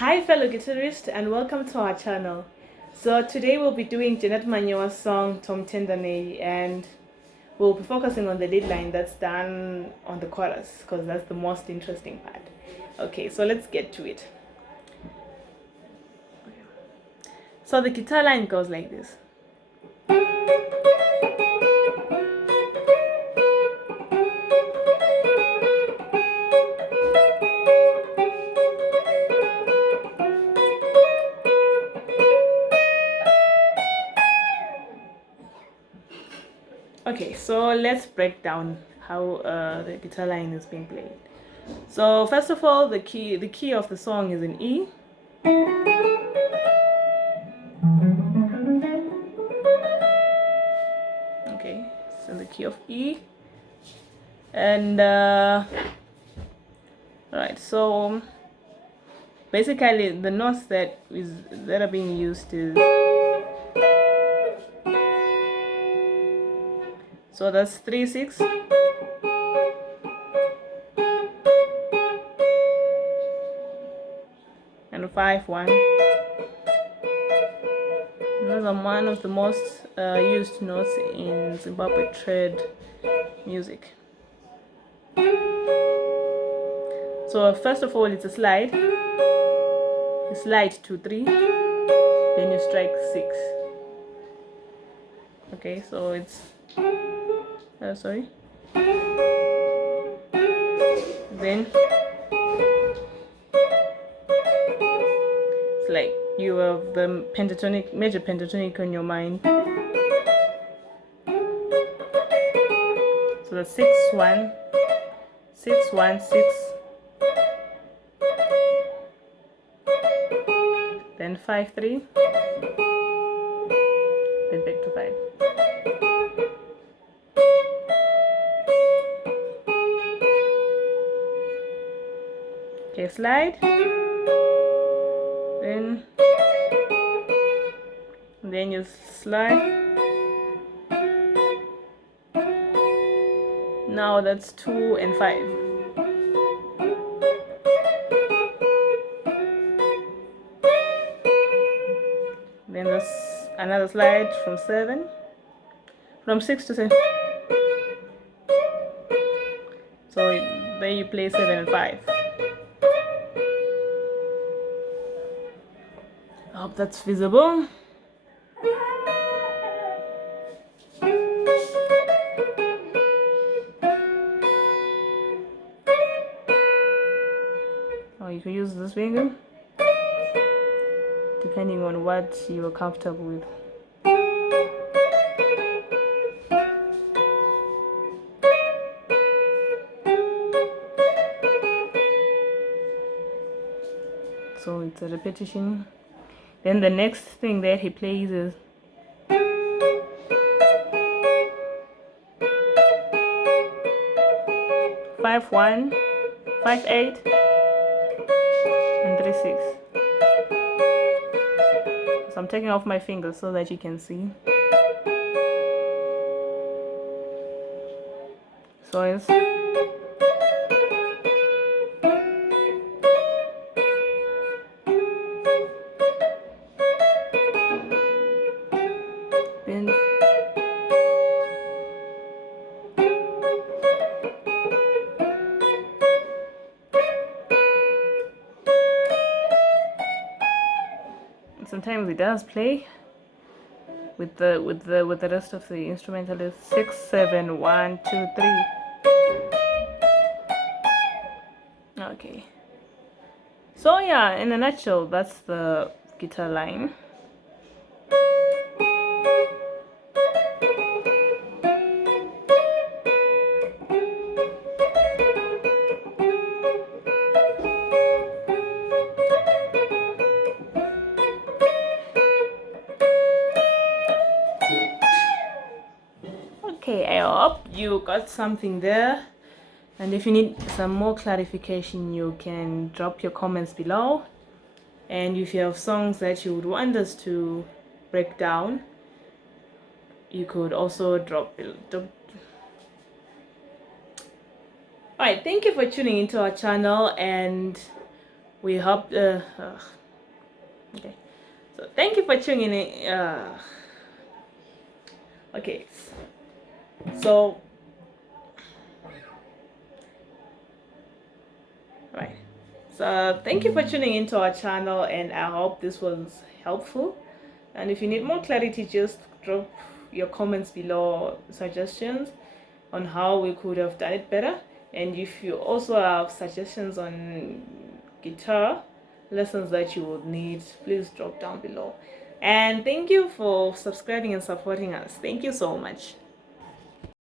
Hi fellow guitarist and welcome to our channel. So today we'll be doing Manyowa's song Tomutenda Nei, and we'll be focusing on the lead line that's done on the chorus because that's the most interesting part. Okay, so let's get to it. So the guitar line goes like this. Okay, so let's break down how the guitar line is being played. So first of all, the key of the song is in E. Okay, so the key of E, and right. So basically, the notes that are being used is, so that's 3 6. And 5 1. Those are one of the most used notes in Zimbabwe trad music. So first of all, it's a slide. You slide to 3, then you strike 6. Okay, so it's sorry. Then it's like you have the pentatonic, major pentatonic on your mind. So that's 6 1 6 1 6. Then 5 3. Then back to 5. Okay, slide. Then you slide. Now that's 2 and 5. Then there's another slide from 7, from 6 to 7. So there you play 7 and 5. I hope that's visible. Or you can use this finger, depending on what you are comfortable with. So it's a repetition. Then the next thing that he plays is five one, 5 8, and 3 6. So I'm taking off my fingers so that you can see. So it's then sometimes it does play with the rest of the instrumentalist. 6 7 1 2 3. Okay, so yeah, in a nutshell, that's the guitar line. Okay, I hope you got something there, and if you need some more clarification, you can drop your comments below. And if you have songs that you would want us to break down, you could also drop Alright, thank you for tuning into our channel, and We hope okay, so thank you for tuning in. Okay, so right, so thank you for tuning into our channel, and I hope this was helpful. And if you need more clarity, just drop your comments below, suggestions on how we could have done it better. And if you also have suggestions on guitar lessons that you would need, please drop down below. And thank you for subscribing and supporting us. Thank you so much.